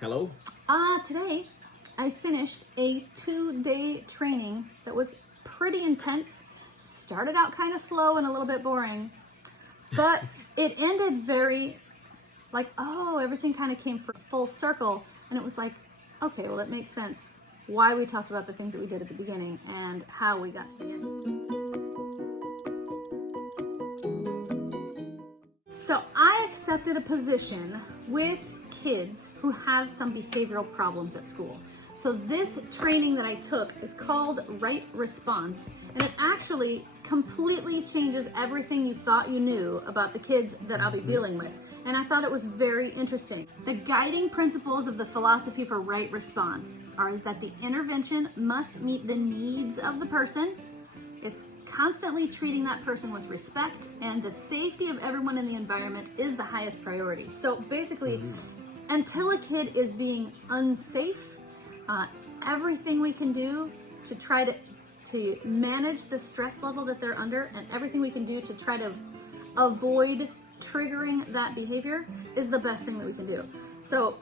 Hello? Today I finished a 2-day training that was pretty intense. Started out kind of slow and a little bit boring, but it ended very everything kind of came full circle, and it was like, okay, well, it makes sense why we talked about the things that we did at the beginning and how we got to the end. So I accepted a position with kids who have some behavioral problems at school. So this training that I took is called Right Response, and it actually completely changes everything you thought you knew about the kids that I'll be dealing with. And I thought it was very interesting. The guiding principles of the philosophy for right response is that the intervention must meet the needs of the person. It's constantly treating that person with respect, and the safety of everyone in the environment is the highest priority. So basically, until a kid is being unsafe, everything we can do to try to manage the stress level that they're under, and everything we can do to try to avoid triggering that behavior is the best thing that we can do. So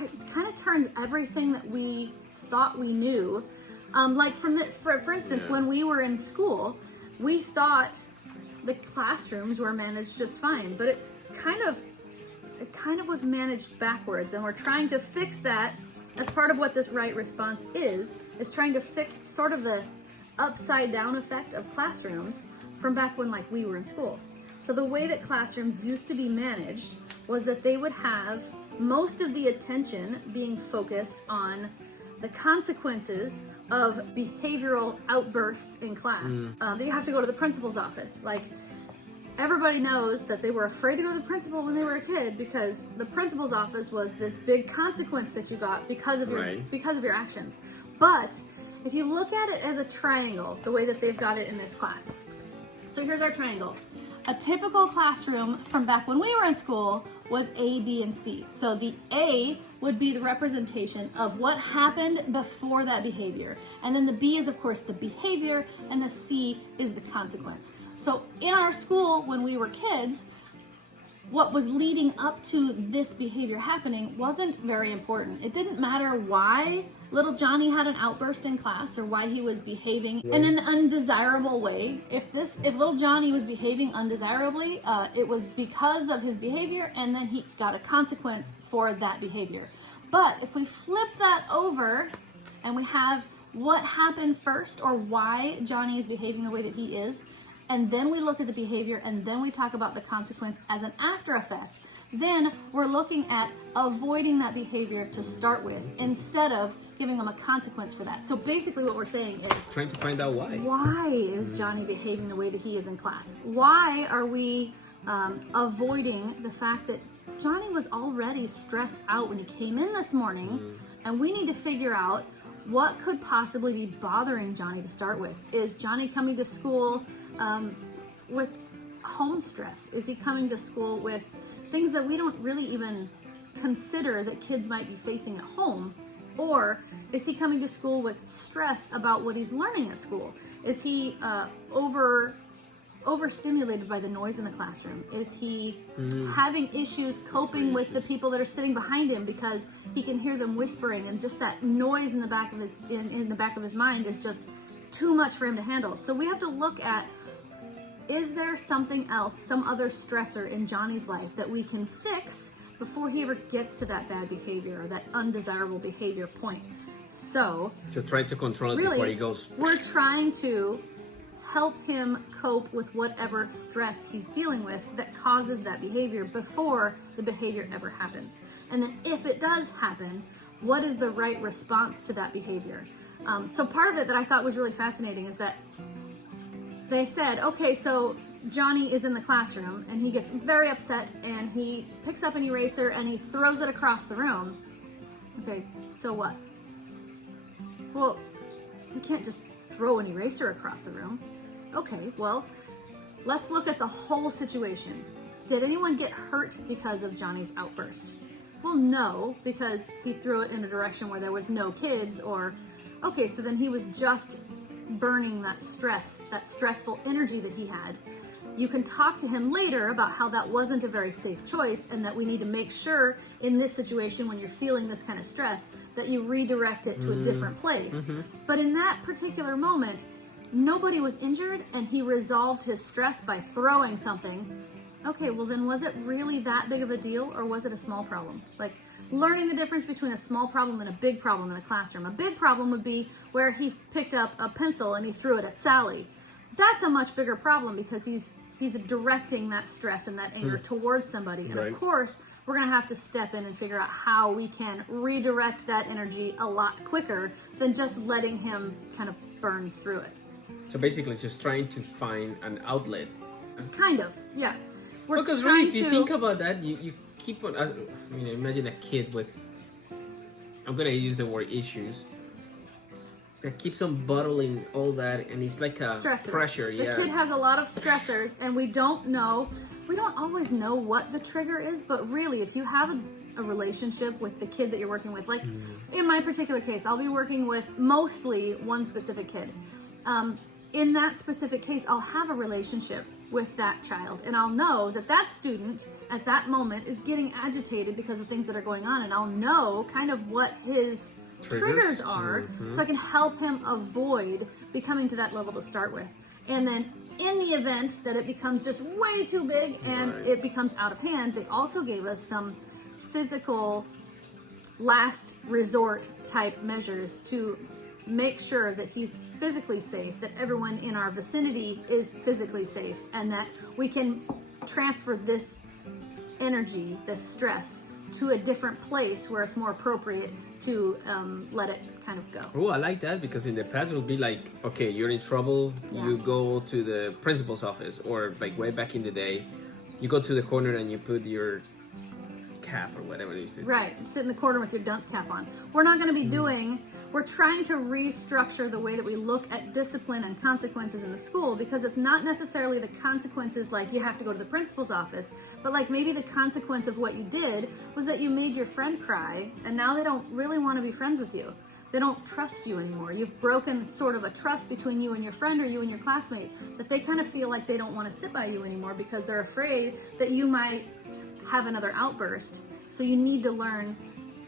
it kind of turns everything that we thought we knew, for instance, when we were in school, we thought the classrooms were managed just fine, but it kind of was managed backwards, and we're trying to fix that. As part of what this right response is trying to fix sort of the upside down effect of classrooms from back when we were in school. So the way that classrooms used to be managed was that they would have most of the attention being focused on the consequences of behavioral outbursts in class. That you have to go to the principal's office. Everybody knows that they were afraid to go to the principal when they were a kid because the principal's office was this big consequence that you got because of your actions. But if you look at it as a triangle, the way that they've got it in this class. So here's our triangle. A typical classroom from back when we were in school was A, B, and C. So the A would be the representation of what happened before that behavior. And then the B is, of course, the behavior, and the C is the consequence. So in our school, when we were kids, what was leading up to this behavior happening wasn't very important. It didn't matter why little Johnny had an outburst in class or why he was behaving in an undesirable way. If little Johnny was behaving undesirably, it was because of his behavior, and then he got a consequence for that behavior. But if we flip that over and we have what happened first, or why Johnny is behaving the way that he is, and then we look at the behavior, and then we talk about the consequence as an after effect, then we're looking at avoiding that behavior to start with instead of giving them a consequence for that. So basically what we're saying is Trying to find out why. Why is Johnny behaving the way that he is in class? Why are we avoiding the fact that Johnny was already stressed out when he came in this morning, and we need to figure out what could possibly be bothering Johnny to start with. Is Johnny coming to school with home stress? Is he coming to school with things that we don't really even consider that kids might be facing at home? Or is he coming to school with stress about what he's learning at school? Is he overstimulated by the noise in the classroom? Is he having issues coping with the people that are sitting behind him because he can hear them whispering, and just that noise in the back of his mind is just too much for him to handle? So we have to look at, is there something else, some other stressor in Johnny's life that we can fix before he ever gets to that bad behavior or that undesirable behavior point? So To try to control it before he goes. We're trying to help him cope with whatever stress he's dealing with that causes that behavior before the behavior ever happens. And then if it does happen, what is the right response to that behavior? So part of it that I thought was really fascinating is that they said, okay, so Johnny is in the classroom and he gets very upset and he picks up an eraser and he throws it across the room. Okay, so what? Well, you can't just throw an eraser across the room. Okay, well, let's look at the whole situation. Did anyone get hurt because of Johnny's outburst? Well, no, because he threw it in a direction where there was no kids, okay, so then he was just burning that stress, that stressful energy that he had. You can talk to him later about how that wasn't a very safe choice and that we need to make sure in this situation, when you're feeling this kind of stress, that you redirect it to a different place. But in that particular moment, nobody was injured and he resolved his stress by throwing something. Okay, well then was it really that big of a deal, or was it a small problem? Like, learning the difference between a small problem and a big problem in a classroom. A big problem would be where he picked up a pencil and he threw it at Sally. That's a much bigger problem because he's directing that stress and that anger towards somebody. And of course, we're going to have to step in and figure out how we can redirect that energy a lot quicker than just letting him kind of burn through it. So basically, just trying to find an outlet. Kind of, yeah. Because really, if you think about that, you keep on. I mean, imagine a kid with, I'm gonna use the word issues, that keeps on bottling all that, and it's like a stressors. Pressure. The kid has a lot of stressors, and we don't always know what the trigger is. But really, if you have a relationship with the kid that you're working with, like in my particular case, I'll be working with mostly one specific kid. In that specific case, I'll have a relationship with that child, and I'll know that that student at that moment is getting agitated because of things that are going on, and I'll know kind of what his triggers are, so I can help him avoid becoming to that level to start with. And then in the event that it becomes just way too big and it becomes out of hand, they also gave us some physical last resort type measures to make sure that he's physically safe, that everyone in our vicinity is physically safe, and that we can transfer this energy, this stress, to a different place where it's more appropriate to let it kind of go. Oh, I like that, because in the past it would be like, okay, you're in trouble, you go to the principal's office, or like way back in the day, you go to the corner and you put your cap or whatever it is. Right, sit in the corner with your dunce cap on. We're not going to be doing... We're trying to restructure the way that we look at discipline and consequences in the school, because it's not necessarily the consequences like you have to go to the principal's office, but like maybe the consequence of what you did was that you made your friend cry, and now they don't really want to be friends with you. They don't trust you anymore. You've broken sort of a trust between you and your friend, or you and your classmate, that they kind of feel like they don't want to sit by you anymore because they're afraid that you might have another outburst. So you need to learn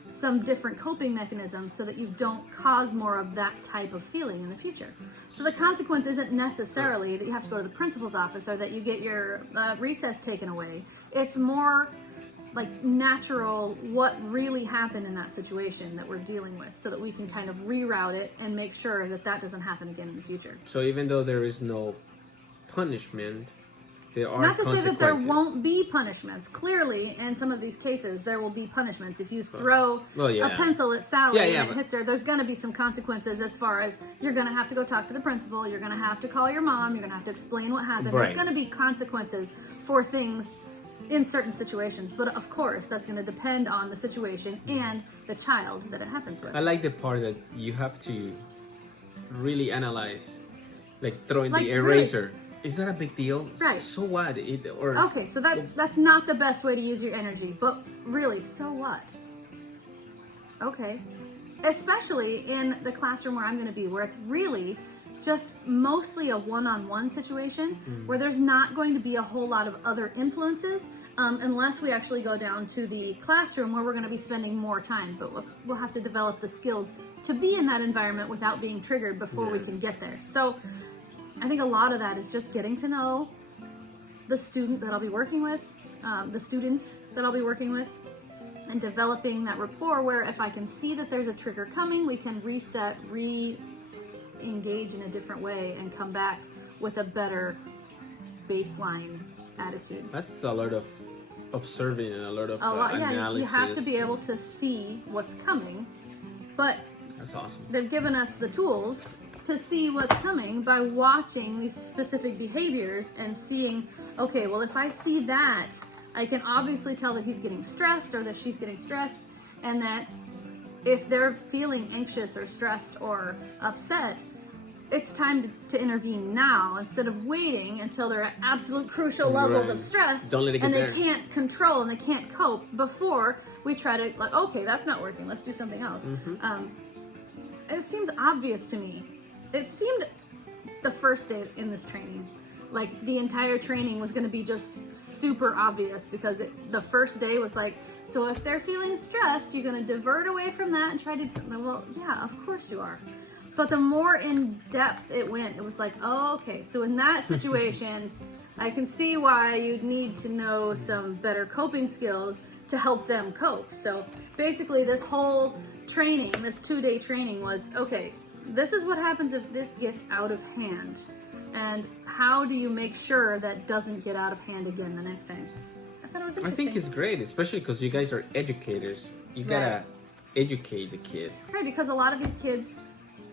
some different coping mechanisms so that you don't cause more of that type of feeling in the future. So the consequence isn't necessarily that you have to go to the principal's office or that you get your recess taken away. It's more like natural what really happened in that situation that we're dealing with, so that we can kind of reroute it and make sure that that doesn't happen again in the future. So even though there is no punishment, there are not to say that there consequences. won't be punishments. Clearly, in some of these cases, there will be punishments. If you throw a pencil at Sally and it hits her, there's going to be some consequences, as far as you're going to have to go talk to the principal, you're going to have to call your mom, you're going to have to explain what happened. There's going to be consequences for things in certain situations. But of course, that's going to depend on the situation and the child that it happens with. I like the part that you have to really analyze, like throwing the eraser. Really? Is that a big deal? Right. So what? Okay, so that's not the best way to use your energy, but really, so what? Okay. Especially in the classroom where I'm going to be, where it's really just mostly a one-on-one situation, where there's not going to be a whole lot of other influences, unless we actually go down to the classroom where we're going to be spending more time. But we'll have to develop the skills to be in that environment without being triggered before we can get there. So I think a lot of that is just getting to know the student that I'll be working with, the students that I'll be working with, and developing that rapport where if I can see that there's a trigger coming, we can reset, re-engage in a different way and come back with a better baseline attitude. That's a lot of observing and a lot of analysis. You have to be able to see what's coming, but that's awesome. They've given us the tools to see what's coming by watching these specific behaviors and seeing, okay, well, if I see that, I can obviously tell that he's getting stressed or that she's getting stressed, and that if they're feeling anxious or stressed or upset, it's time to intervene now instead of waiting until they're at absolute crucial levels of stress and they can't control and they can't cope before we try to, like, okay, that's not working, let's do something else. It seems obvious to me. It seemed the first day in this training, like the entire training was going to be just super obvious, because the first day was like, So if they're feeling stressed, you're going to divert away from that and try to do something. Well, yeah, of course you are. But the more in depth it went, it was like, oh, okay. So in that situation, I can see why you'd need to know some better coping skills to help them cope. So basically this whole training, this 2-day training was, okay, this is what happens if this gets out of hand. And how do you make sure that doesn't get out of hand again the next time? I thought it was I interesting. think it's great, especially because you guys are educators. You gotta educate the kid. Right, because a lot of these kids,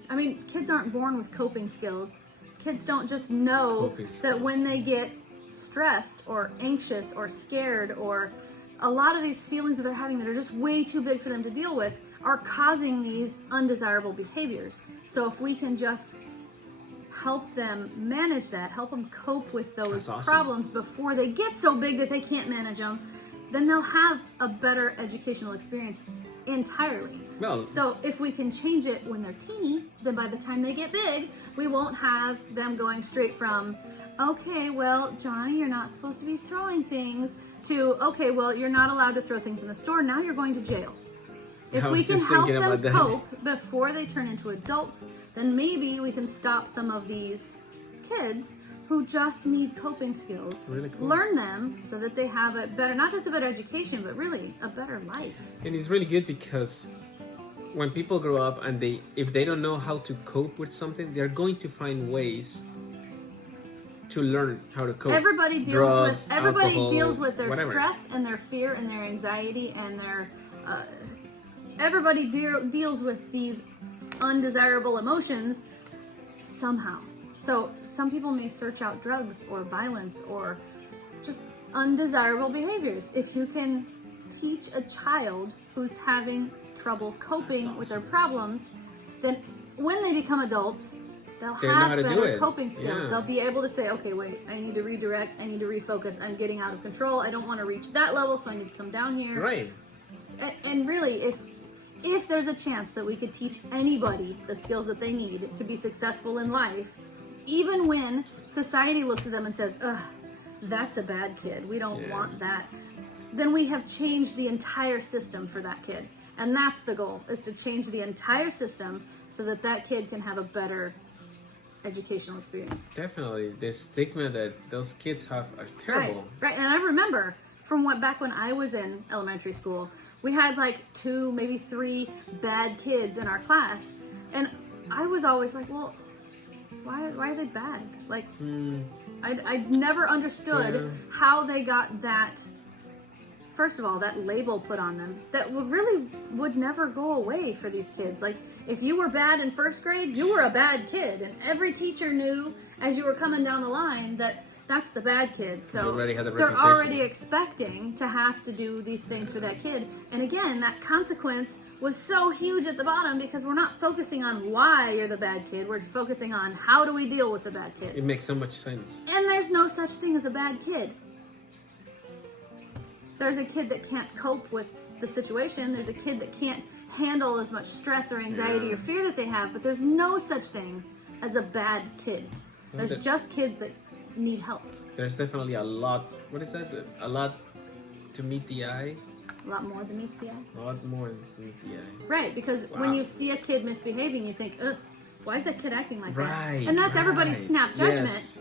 I mean, kids aren't born with coping skills. Kids don't just know that when they get stressed or anxious or scared, or a lot of these feelings that they're having that are just way too big for them to deal with are causing these undesirable behaviors. So if we can just help them manage that, help them cope with those problems before they get so big that they can't manage them, then they'll have a better educational experience entirely. Well, so if we can change it when they're teeny, then by the time they get big, we won't have them going straight from, okay, well, Johnny, you're not supposed to be throwing things, to, okay, well, you're not allowed to throw things in the store, now you're going to jail. If we can help them cope before they turn into adults, then maybe we can stop some of these kids who just need coping skills. Really cool. Learn them so that they have a better, not just a better education, but really a better life. And it's really good because when people grow up and if they don't know how to cope with something, they're going to find ways to learn how to cope. Everybody deals with their whatever. stress and their fear and their anxiety and their everybody deals with these undesirable emotions somehow. So some people may search out drugs or violence or just undesirable behaviors. If you can teach a child who's having trouble coping with their problems, then when they become adults, they'll have better coping skills. Yeah. They'll be able to say, okay, wait, I need to redirect, I need to refocus, I'm getting out of control, I don't want to reach that level, so I need to come down here. Right. And really, if there's a chance that we could teach anybody the skills that they need to be successful in life, even when society looks at them and says, ugh, that's a bad kid, we don't want that, then we have changed the entire system for that kid. And that's the goal, is to change the entire system so that that kid can have a better educational experience. Definitely. The stigma that those kids have are terrible. Right. And I remember from back when I was in elementary school, we had like 2, maybe 3 bad kids in our class. And I was always like, well, why are they bad? Like, I never understood how they got that, first of all, that label put on them that would never go away for these kids. Like, if you were bad in 1st grade, you were a bad kid. And every teacher knew as you were coming down the line that that's the bad kid. So they're already expecting to have to do these things for that kid. And again, that consequence was so huge at the bottom because we're not focusing on why you're the bad kid. We're focusing on how do we deal with the bad kid. It makes so much sense. And there's no such thing as a bad kid. There's a kid that can't cope with the situation. There's a kid that can't handle as much stress or anxiety or fear that they have. But there's no such thing as a bad kid. There's just kids that need help. There's definitely a lot. What is that? A lot to meet the eye. A lot more than meets the eye. A lot more than meet the eye. Right, because when you see a kid misbehaving, you think, ugh, why is that kid acting like that? Right. And that's everybody's snap judgment. Yes.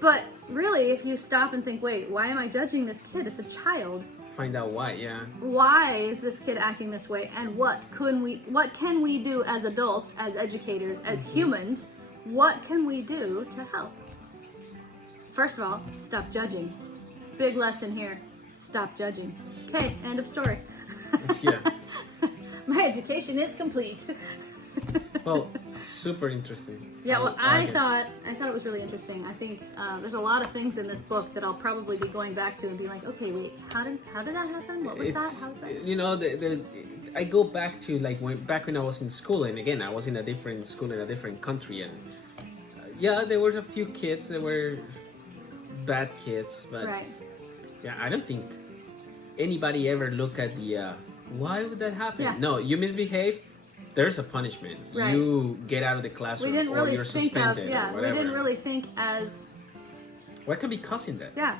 But really, if you stop and think, wait, why am I judging this kid? It's a child. Find out why. Yeah. Why is this kid acting this way? And what can we do as adults, as educators, as humans? What can we do to help? First of all, stop judging. Big lesson here. Stop judging. Okay, end of story. Yeah. My education is complete. Well, super interesting. Yeah, well, I thought it was really interesting. I think there's a lot of things in this book that I'll probably be going back to and be like, okay, wait, how did that happen? What was that? How was that? You know, I go back to like back when I was in school, and again, I was in a different school in a different country, and yeah, there were a few kids that were bad kids, but yeah, I don't think anybody ever look at the why would that happen? Yeah. No, you misbehave, there's a punishment. Right. You get out of the classroom, or you're suspended, or whatever. We didn't really think as what could be causing that? yeah,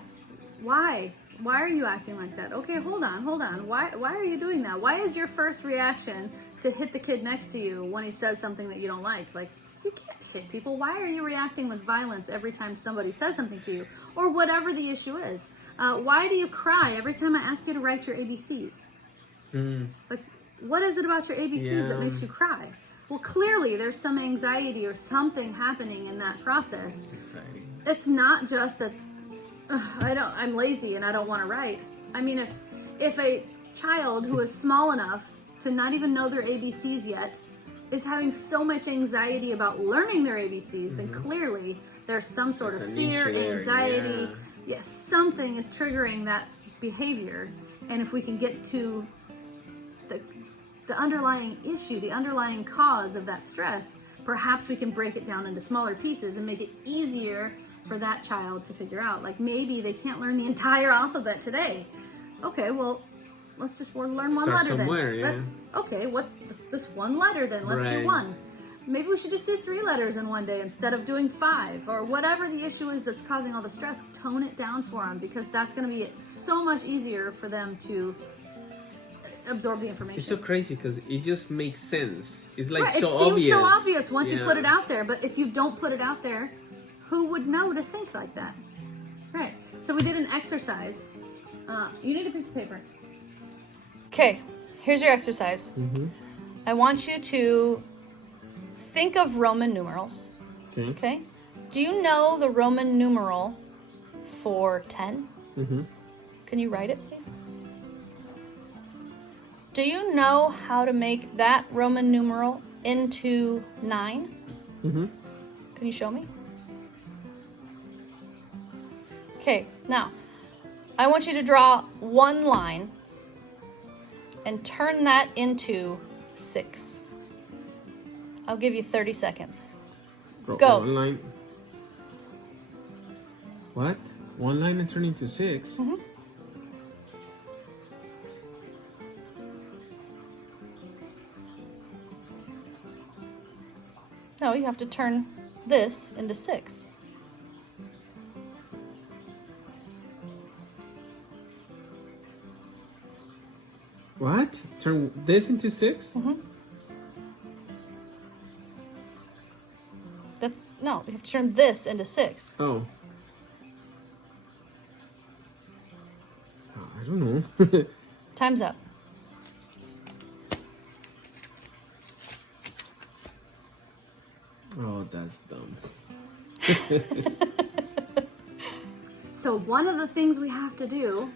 why Why are you acting like that? Okay, hold on. Why are you doing that? Why is your first reaction to hit the kid next to you when he says something that you don't like? Like, you can't hit people. Why are you reacting with violence every time somebody says something to you? Or whatever the issue is. Why do you cry every time I ask you to write your ABCs? Like, what is it about your ABCs that makes you cry? Well, clearly there's some anxiety or something happening in that process. Anxiety. It's not just that I'm lazy and I don't want to write. I mean, if a child who is small enough to not even know their ABCs yet is having so much anxiety about learning their ABCs, then clearly there's some sort of fear, anxiety. Yes, something is triggering that behavior. And if we can get to the underlying issue, the underlying cause of that stress, perhaps we can break it down into smaller pieces and make it easier for that child to figure out. Like, maybe they can't learn the entire alphabet today. Okay, well, let's just learn one letter then. Okay, what's this one letter then? Let's do one. Maybe we should just do 3 letters in one day instead of doing 5, or whatever the issue is that's causing all the stress. Tone it down for them, because that's going to be so much easier for them to absorb the information. It's so crazy because it just makes sense. It's like It so seems obvious. so obvious once you put it out there, but if you don't put it out there, who would know to think like that? Right. So we did an exercise. You need a piece of paper. Okay, here's your exercise. I want you to think of Roman numerals. Okay. Do you know the Roman numeral for 10? Can you write it, please? Do you know how to make that Roman numeral into 9? Can you show me? Okay, now, I want you to draw one line and turn that into 6. I'll give you 30 seconds. Go. One line. What? One line and turn into 6? No, you have to turn this into 6. What? Turn this into 6? No, you have to turn this into 6. Oh. I don't know. Time's up. Oh, that's dumb. So one of the things we have to do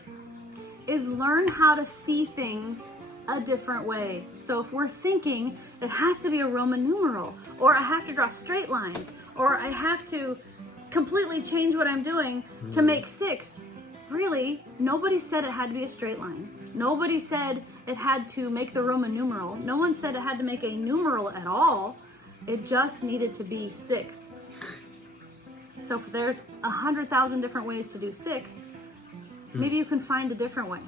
is learn how to see things a different way. So if we're thinking it has to be a Roman numeral, or I have to draw straight lines, or I have to completely change what I'm doing to make 6, really, nobody said it had to be a straight line. Nobody said it had to make the Roman numeral. No one said it had to make a numeral at all. It just needed to be 6. So if there's 100,000 different ways to do 6, maybe you can find a different way.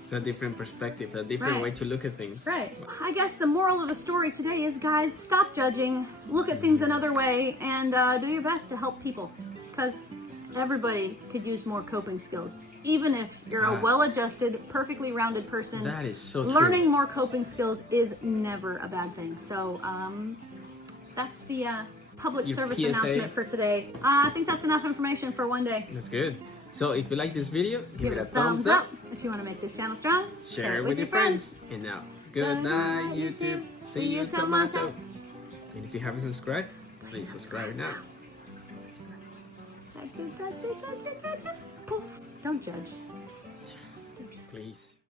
It's a different perspective, a different way to look at things. Right. I guess the moral of the story today is, guys, stop judging, look at things another way, and do your best to help people. Because everybody could use more coping skills. Even if you're a well-adjusted, perfectly rounded person, that is so true. Learning more coping skills is never a bad thing. So that's the public service PSA announcement for today. I think that's enough information for one day. That's good. So if you like this video, give it a thumbs up. If you want to make this channel strong, share it with your friends. And now, good night, YouTube. See you tomorrow. And if you haven't subscribed, please subscribe now. Poof. Don't judge. Please.